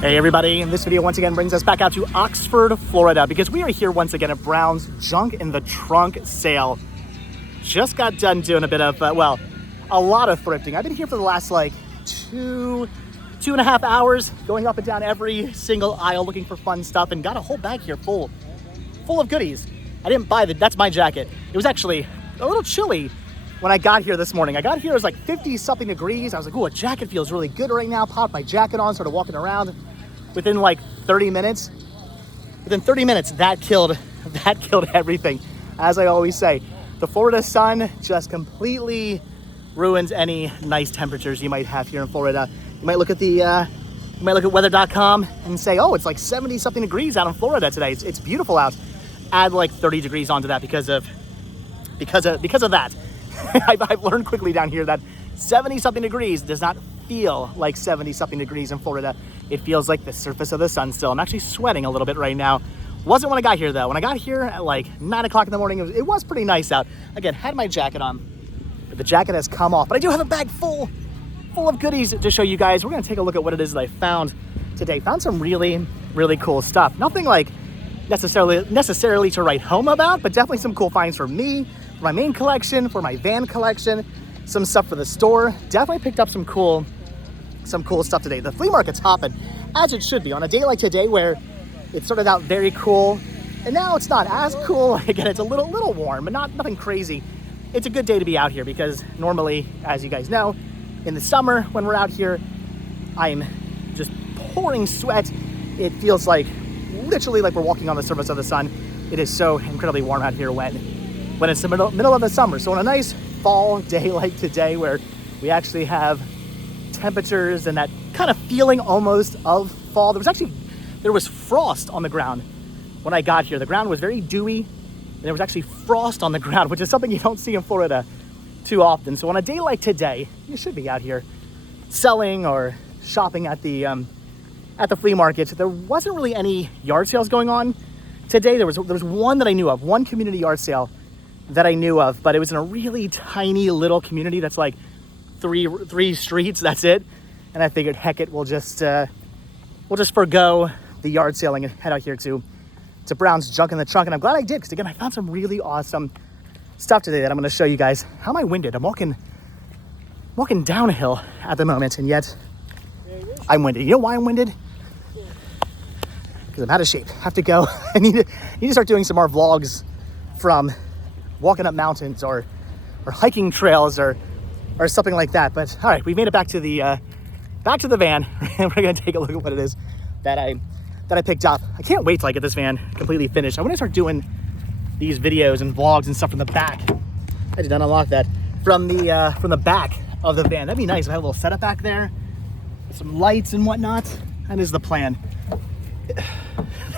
Hey everybody, and this video once again brings us back out to Oxford, Florida, because we are here once again at Brown's Junk in the Trunk sale. Just got done doing a bit of, a lot of thrifting. I've been here for the last like two and a half hours, going up and down every single aisle looking for fun stuff, and got a whole bag here full of goodies. I didn't buy that's my jacket. It was actually a little chilly when I got here this morning. I got here, it was like 50 something degrees. I was like, oh, a jacket feels really good right now. Popped my jacket on, started walking around. Within like 30 minutes, that killed everything. As I always say, the Florida sun just completely ruins any nice temperatures you might have here in Florida. You might look at weather.com and say, oh, it's like 70 something degrees out in Florida today. It's beautiful out. Add like 30 degrees onto that because of that. I've learned quickly down here that 70 something degrees does not feel like 70 something degrees in Florida. It feels like the surface of the sun still. I'm actually sweating a little bit right now. Wasn't when I got here though. When I got here at like 9 o'clock in the morning, it was pretty nice out. Again, had my jacket on, but the jacket has come off. But I do have a bag full of goodies to show you guys. We're gonna take a look at what it is that I found today. Found some really, really cool stuff. Nothing like necessarily to write home about, but definitely some cool finds for me, for my main collection, for my van collection, some stuff for the store. Definitely picked up some cool stuff today. The flea market's hopping, as it should be. On a day like today where it started out very cool, and now it's not as cool. Again, it's a little warm, but nothing crazy. It's a good day to be out here because normally, as you guys know, in the summer when we're out here, I'm just pouring sweat. It feels like literally like we're walking on the surface of the sun. It is so incredibly warm out here when it's the middle of the summer. So on a nice fall day like today where we actually have temperatures and that kind of feeling almost of fall. There was frost on the ground when I got here. The ground was very dewy and there was actually frost on the ground, which is something you don't see in Florida too often. So on a day like today, you should be out here selling or shopping at the flea market. There wasn't really any yard sales going on today. There was one that I knew of, one community yard sale that I knew of, but it was in a really tiny little community that's like three streets, that's it. And I figured, heck it, we'll just forgo the yard sailing and head out here to Brown's Junk in the Trunk. And I'm glad I did, because again, I found some really awesome stuff today that I'm going to show you guys. How am I winded? I'm walking downhill at the moment, and yet I'm winded. You know why I'm winded? Because I'm out of shape. Have to go. I need to start doing some more vlogs from walking up mountains or hiking trails or something like that. But all right, we made it back to the van, and we're gonna take a look at what it is that I picked up. I can't wait till I get this van completely finished. I want to start doing these videos and vlogs and stuff from the back. I did not unlock that from the back of the van. That'd be nice. I have a little setup back there, some lights and whatnot. That is the plan.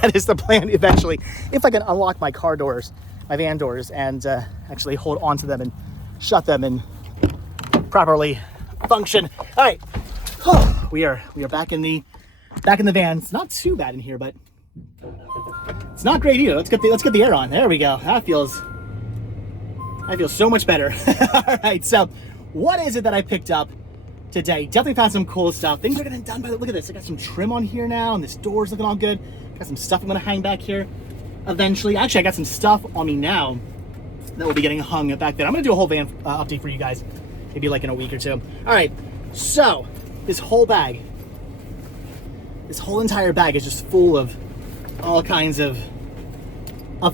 That is the plan eventually, if I can unlock my car doors, my van doors, and actually hold onto them and shut them and properly function. All right, we are back in the van. It's not too bad in here, but it's not great either. Let's get the air on. There we go. That feels so much better. All right, so what is it that I picked up today? Definitely found some cool stuff. Things are getting done by look at this. I got some trim on here now, and this door's looking all good. Got some stuff I'm gonna hang back here eventually. Actually, I got some stuff on me now that will be getting hung back there. I'm gonna do a whole van update for you guys, maybe like in a week or two. All right, so this whole entire bag is just full of all kinds of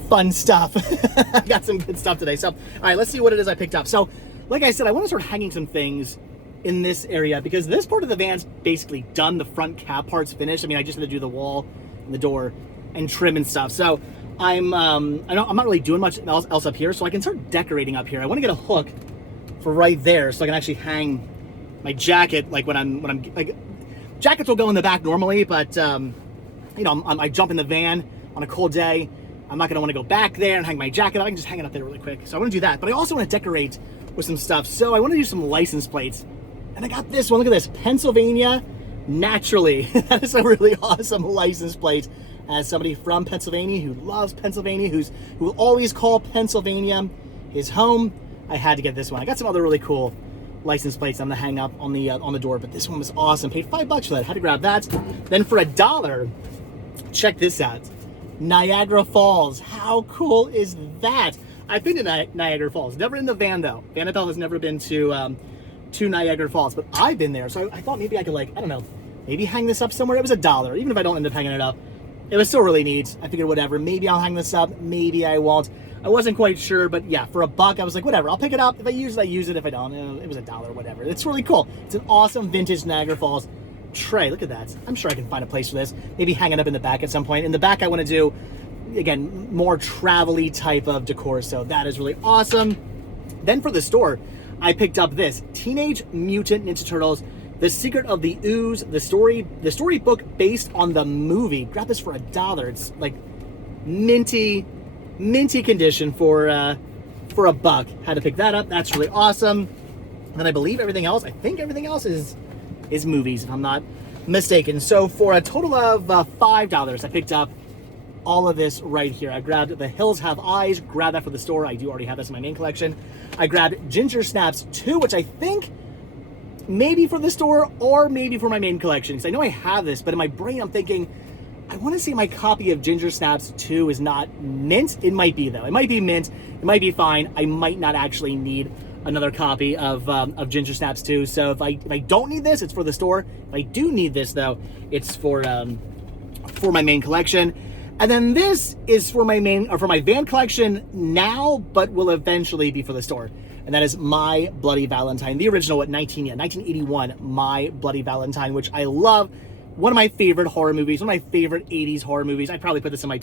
fun stuff. I got some good stuff today. So, all right, let's see what it is I picked up. So, like I said, I want to start hanging some things in this area because this part of the van's basically done. The front cab part's finished. I mean, I just had to do the wall and the door and trim and stuff. So I'm not really doing much else up here, so I can start decorating up here. I want to get a hook for right there so I can actually hang my jacket. Like when I'm like, jackets will go in the back normally, but you know, I jump in the van on a cold day. I'm not gonna want to go back there and hang my jacket. I can just hang it up there really quick. So I want to do that, but I also want to decorate with some stuff. So I want to do some license plates, and I got this one. Look at this, Pennsylvania Naturally. That is a really awesome license plate. As somebody from Pennsylvania who loves Pennsylvania, who will always call Pennsylvania his home, I had to get this one. I got some other really cool license plates I'm gonna hang up on the door. But this one was awesome. Paid $5 for that. Had to grab that. Then for $1, check this out. Niagara Falls. How cool is that? I've been to Niagara Falls. Never in the van though. Vanabelle has never been to Niagara Falls, but I've been there. So I thought maybe I could, like, I don't know, maybe hang this up somewhere. It was $1. Even if I don't end up hanging it up, it was still really neat. I figured whatever. Maybe I'll hang this up. Maybe I won't. I wasn't quite sure, but yeah, for $1, I was like, whatever. I'll pick it up. If I use it, I use it. If I don't, it was $1, whatever. It's really cool. It's an awesome vintage Niagara Falls tray. Look at that. I'm sure I can find a place for this. Maybe hang it up in the back at some point. In the back, I want to do, again, more travel-y type of decor. So that is really awesome. Then for the store, I picked up this Teenage Mutant Ninja Turtles, The Secret of the Ooze, the storybook based on the movie. Grab this for $1. It's like minty condition for $1. Had to pick that up. That's really awesome. And then I believe everything else, I think everything else is movies, if I'm not mistaken. So for a total of $5, I picked up all of this right here. I grabbed The Hills Have Eyes, grabbed that for the store. I do already have this in my main collection. I grabbed Ginger Snaps 2, which I think maybe for the store or maybe for my main collection. Because I know I have this, but in my brain I'm thinking, I want to say my copy of Ginger Snaps 2 is not mint. It might be though. It might be mint. It might be fine. I might not actually need another copy of Ginger Snaps 2. So if I don't need this, it's for the store. If I do need this though, it's for my main collection. And then this is for my van collection now, but will eventually be for the store. And that is My Bloody Valentine, the original 1981 My Bloody Valentine, which I love. One of my favorite horror movies, one of my favorite 80s horror movies. I'd probably put this in my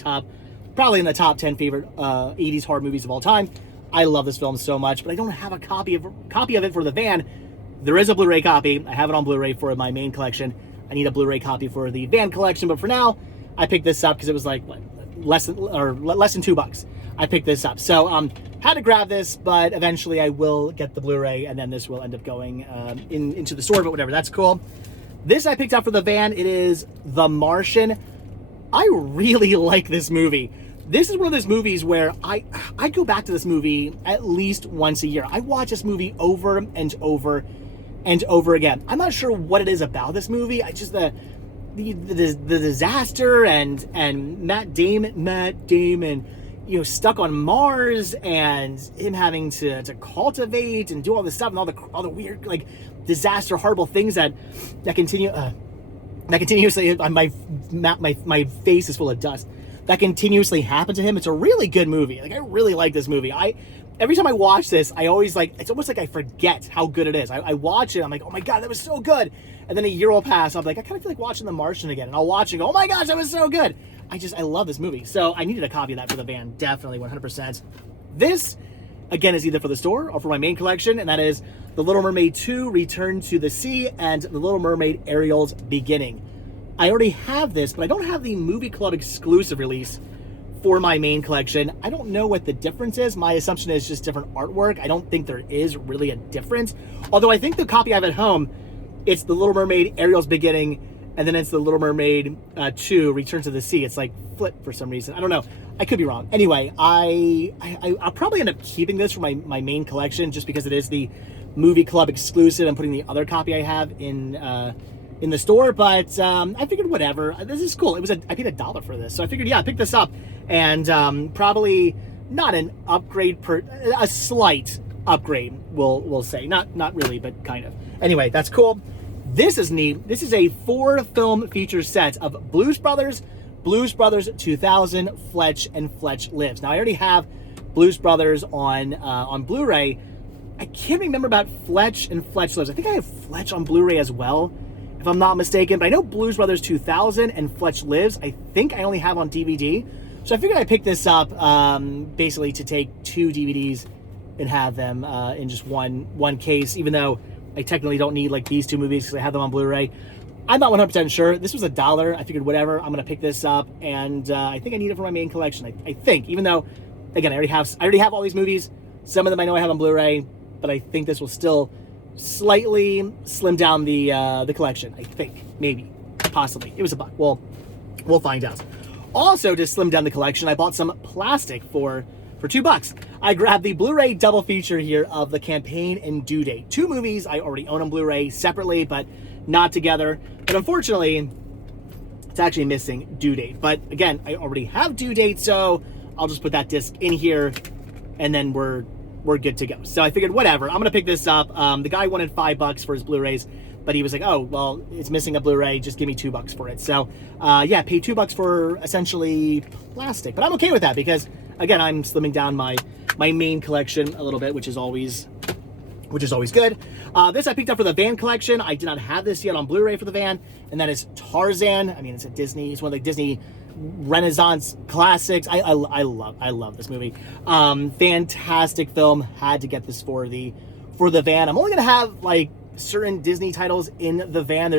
probably in the top 10 favorite 80s horror movies of all time. I love this film so much, but I don't have a copy of it for the van. There is a Blu-ray copy. I have it on Blu-ray for my main collection. I need a Blu-ray copy for the van collection, but for now, I picked this up because it was like what, less than $2. I picked this up, so had to grab this, but eventually I will get the Blu-ray, and then this will end up going into the store. But whatever, that's cool. This I picked up for the van. It is The Martian. I really like this movie. This is one of those movies where I go back to this movie at least once a year. I watch this movie over and over and over again. I'm not sure what it is about this movie. I just the disaster and Matt Damon, you know, stuck on Mars and him having to cultivate and do all this stuff and all the weird, like, disaster, horrible things that continue that continuously. My face is full of dust. That continuously happen to him. It's a really good movie. Like, I really like this movie. Every time I watch this, I always, like, it's almost like I forget how good it is. I watch it, I'm like, oh my God, that was so good. And then a year will pass, I'm like, I kind of feel like watching The Martian again. And I'll watch it and go, oh my gosh, that was so good. I love this movie. So I needed a copy of that for the van, definitely, 100%. This, again, is either for the store or for my main collection, and that is The Little Mermaid 2, Return to the Sea, and The Little Mermaid, Ariel's Beginning. I already have this, but I don't have the Movie Club exclusive release for my main collection. I don't know what the difference is. My assumption is just different artwork. I don't think there is really a difference. Although I think the copy I have at home, it's The Little Mermaid, Ariel's Beginning, and then it's The Little Mermaid 2, Return to the Sea. It's like flipped for some reason. I don't know. I could be wrong. Anyway, I'll probably end up keeping this for my main collection just because it is the Movie Club exclusive. I'm putting the other copy I have in the store, but I figured whatever. This is cool. I paid $1 for this, so I figured, yeah, pick this up, and probably not an upgrade a slight upgrade. We'll say not really, but kind of. Anyway, that's cool. This is neat. This is a 4-film feature set of Blues Brothers 2000, Fletch, and Fletch Lives. Now, I already have Blues Brothers on Blu-ray. I can't remember about Fletch and Fletch Lives. I think I have Fletch on Blu-ray as well, if I'm not mistaken. But I know Blues Brothers 2000 and Fletch Lives, I think I only have on DVD. So I figured I'd pick this up basically to take 2 DVDs and have them in just one case, even though I technically don't need like these 2 movies because I have them on Blu-ray. I'm not 100% sure. This was $1. I figured whatever, I'm going to pick this up, and I think I need it for my main collection. I think, even though, again, I already have all these movies. Some of them I know I have on Blu-ray, but I think this will still slightly slim down the collection. I think, maybe, possibly. It was $1. We'll find out. Also, to slim down the collection, I bought some plastic for for $2. I grabbed the Blu-ray double feature here of The Campaign and Due Date. 2 movies I already own on Blu-ray separately, but not together. But unfortunately, it's actually missing Due Date. But again, I already have Due Date, so I'll just put that disc in here, and then we're good to go. So I figured, whatever, I'm gonna pick this up. The guy wanted $5 for his Blu-rays, but he was like, oh, well, it's missing a Blu-ray, just give me $2 for it. So yeah, paid $2 for essentially plastic, but I'm okay with that because, again, I'm slimming down my main collection a little bit, which is always good. This I picked up for the Van collection. I did not have this yet on Blu-ray for the Van, and that is Tarzan. I mean, it's a Disney, it's one of the Disney Renaissance classics. I love this movie. Fantastic film. Had to get this for the Van. I'm only gonna have like certain Disney titles in the Van.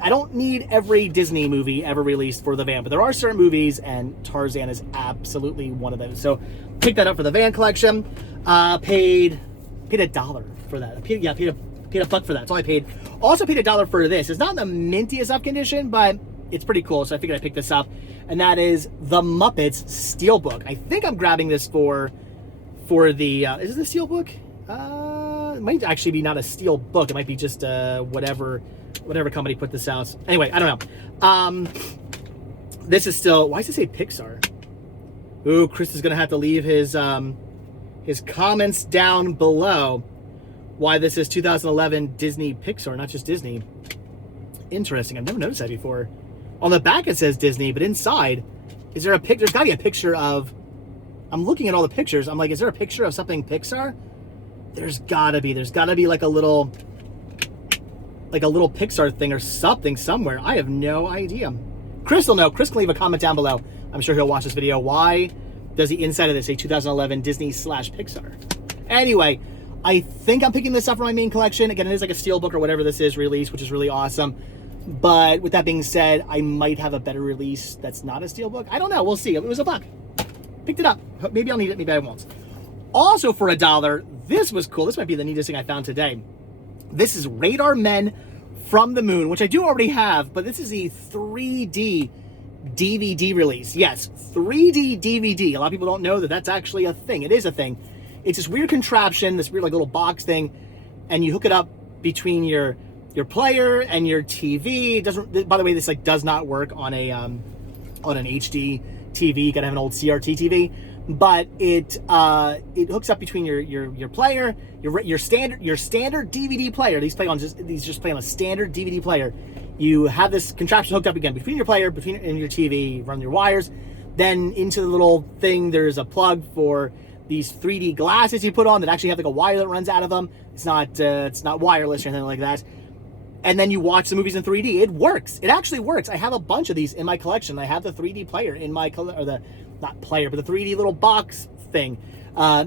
I don't need every Disney movie ever released for the Van, but there are certain movies, and Tarzan is absolutely one of them. So pick that up for the Van collection. Paid $1 for that. Paid $1 for that. That's all I paid. Also paid $1 for this. It's not in the mintiest of condition, but it's pretty cool. So I figured I'd pick this up. And that is The Muppets Steelbook. I think I'm grabbing this for the, is this the Steelbook? It might actually be not a steel book. It might be just whatever company put this out. Anyway, I don't know. This is still, why does it say Pixar? Ooh, Chris is gonna have to leave his comments down below why this is 2011 Disney Pixar, not just Disney. Interesting. I've never noticed that before. On the back it says Disney, but inside, is there a picture? There's gotta be a picture of, I'm looking at all the pictures. I'm like, is there a picture of something Pixar? There's gotta be like a little Pixar thing or something somewhere. I have no idea. Chris will know. Chris can leave a comment down below. I'm sure he'll watch this video. Why does the inside of this say 2011 Disney/Pixar? Anyway, I think I'm picking this up for my main collection. Again, it is like a steelbook or whatever this is release, which is really awesome. But with that being said, I might have a better release that's not a steelbook. I don't know. We'll see. It was $1. Picked it up. Maybe I'll need it. Maybe I won't. Also for $1, this was cool. This might be the neatest thing I found today. This is Radar Men from the Moon, which I do already have, but this is a 3D DVD release. Yes, 3D DVD. A lot of people don't know that that's actually a thing. It is a thing. It's this weird contraption, this weird like little box thing, and you hook it up between your player and your TV. It doesn't. By the way, this like does not work on an HD TV. You gotta have an old CRT TV. But it hooks up between your player, your standard DVD player. These just play on a standard DVD player. You have this contraption hooked up again between your player, and your TV. Run your wires. Then into the little thing, there's a plug for these 3D glasses you put on that actually have like a wire that runs out of them. It's not wireless or anything like that. And then you watch the movies in 3D. It works. It actually works. I have a bunch of these in my collection. I have the 3D player in my not player, but the 3D little box thing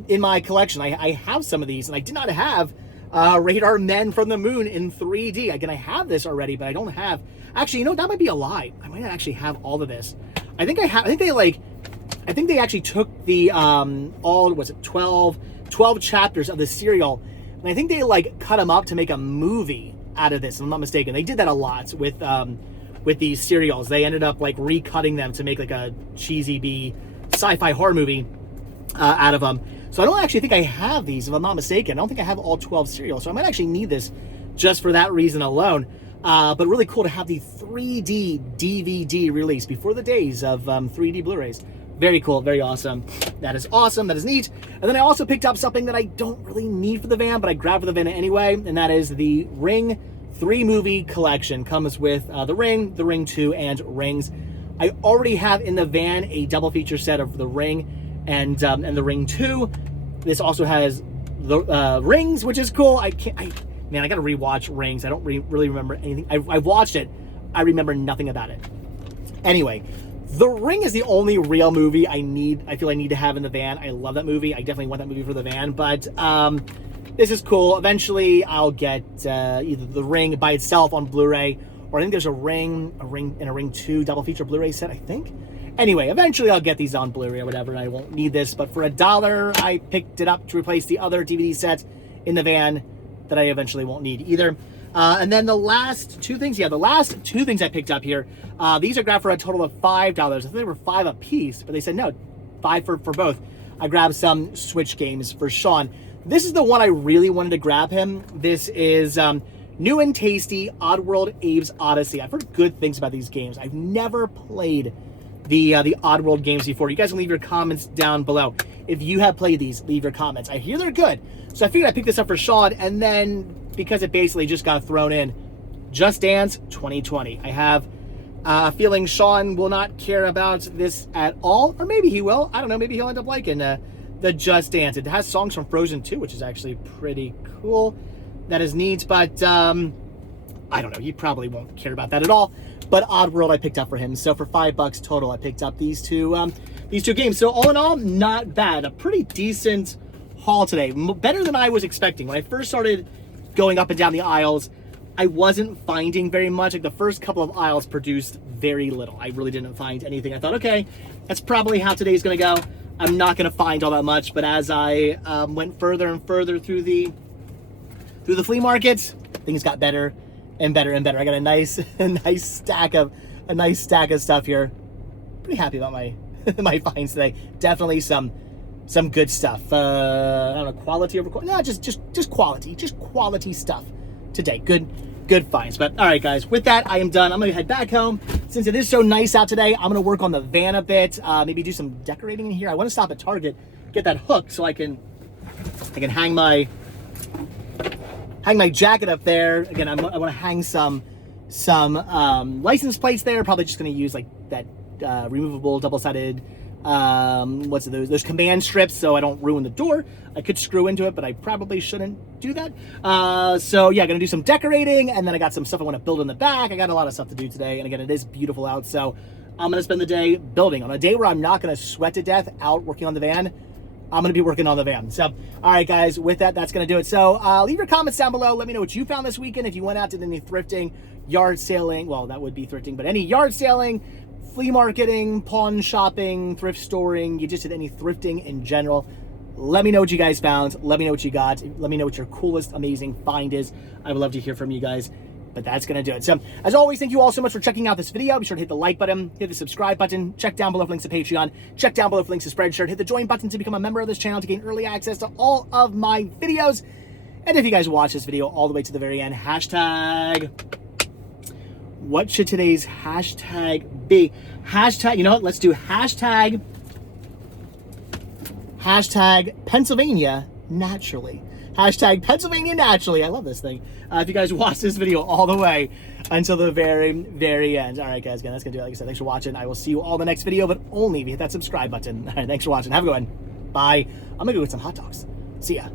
in my collection. I have some of these, and I did not have Radar Men from the Moon in 3D. Again, I have this already, but I don't have. Actually, you know, that might be a lie. I might not actually have all of this. I think they actually took the 12 chapters of the serial, and I think they like cut them up to make a movie out of this. If I'm not mistaken. They did that a lot with these serials. They ended up like recutting them to make like a cheesy B sci-fi horror movie out of them. So I don't actually think I have these, if I'm not mistaken. I don't think I have all 12 serials. So I might actually need this just for that reason alone. But really cool to have the 3D DVD release before the days of 3D Blu-rays. Very cool, very awesome. That is awesome, that is neat. And then I also picked up something that I don't really need for the Van, but I grabbed for the Van anyway, and that is the Ring 3-movie collection. Comes with The Ring 2, and Rings. I already have in the Van a double feature set of The Ring and The Ring 2. This also has the Rings, which is cool. I gotta rewatch Rings. I don't really remember anything. I've watched it. I remember nothing about it. Anyway, The Ring is the only real movie I feel I need to have in the Van. I love that movie. I definitely want that movie for the Van, but this is cool. Eventually, I'll get either The Ring by itself on Blu-ray, or I think there's a Ring and a Ring 2 double feature Blu-ray set, I think. Anyway, eventually I'll get these on Blu-ray or whatever, and I won't need this, but for $1, I picked it up to replace the other DVD set in the Van that I eventually won't need either. And then the last two things I picked up here, these are grabbed for a total of $5. I think they were $5 a piece, but they said no, $5 for both. I grabbed some Switch games for Sean. This is the one I really wanted to grab him. This is new and tasty Oddworld Abe's Odyssey. I've heard good things about these games. I've never played the Oddworld games before. You guys can leave your comments down below. If you have played these, leave your comments. I hear they're good. So I figured I'd pick this up for Sean, and then because it basically just got thrown in, Just Dance 2020. I have a feeling Sean will not care about this at all, or maybe he will. I don't know, maybe he'll end up liking the Just Dance. It has songs from Frozen 2, which is actually pretty cool. That is neat, but I don't know, he probably won't care about that at all. But Oddworld I picked up for him, so for $5 total, I picked up these two games. So all in all, not bad. A pretty decent haul today. Better than I was expecting. When I first started going up and down the aisles, I wasn't finding very much. Like the first couple of aisles produced very little. I really didn't find anything. I thought, okay, that's probably how today's gonna go. I'm not gonna find all that much. But as I went further and further through the flea markets, things got better and better and better. I got a nice stack of stuff here. Pretty happy about my my finds today. Definitely some good stuff. I don't know, quality over quality. No, just quality stuff today. Good finds. But all right, guys, with that, I am done. I'm gonna head back home. Since it is so nice out today, I'm gonna work on the van a bit. Maybe do some decorating in here. I want to stop at Target, get that hook so I can hang my jacket up there. Again, I want to hang some license plates there. Probably just going to use like that removable double-sided those command strips so I don't ruin the door. I could screw into it, but I probably shouldn't do that. So yeah, gonna do some decorating, and then I got some stuff I want to build in the back. I got a lot of stuff to do today, and again, it is beautiful out, so I'm gonna spend the day building. On a day where I'm not gonna sweat to death out working on the van, I'm going to be working on the van. So, all right, guys, with that, that's going to do it. So, leave your comments down below. Let me know what you found this weekend. If you went out, did any thrifting, yard sailing, well, that would be thrifting, but any yard sailing, flea marketing, pawn shopping, thrift storing, you just did any thrifting in general. Let me know what you guys found. Let me know what you got. Let me know what your coolest, amazing find is. I would love to hear from you guys. But that's going to do it. So, as always, thank you all so much for checking out this video. Be sure to hit the like button, hit the subscribe button, check down below for links to Patreon, check down below for links to Spreadshirt, hit the join button to become a member of this channel to gain early access to all of my videos. And if you guys watch this video all the way to the very end, hashtag, what should today's hashtag be? Hashtag, you know what, let's do hashtag Pennsylvania naturally. Hashtag Pennsylvania naturally. I love this thing. If you guys watch this video all the way until the very, very end. All right, guys, again, that's going to do it. Like I said, thanks for watching. I will see you all in the next video, but only if you hit that subscribe button. All right, thanks for watching. Have a good one. Bye. I'm going to go get some hot dogs. See ya.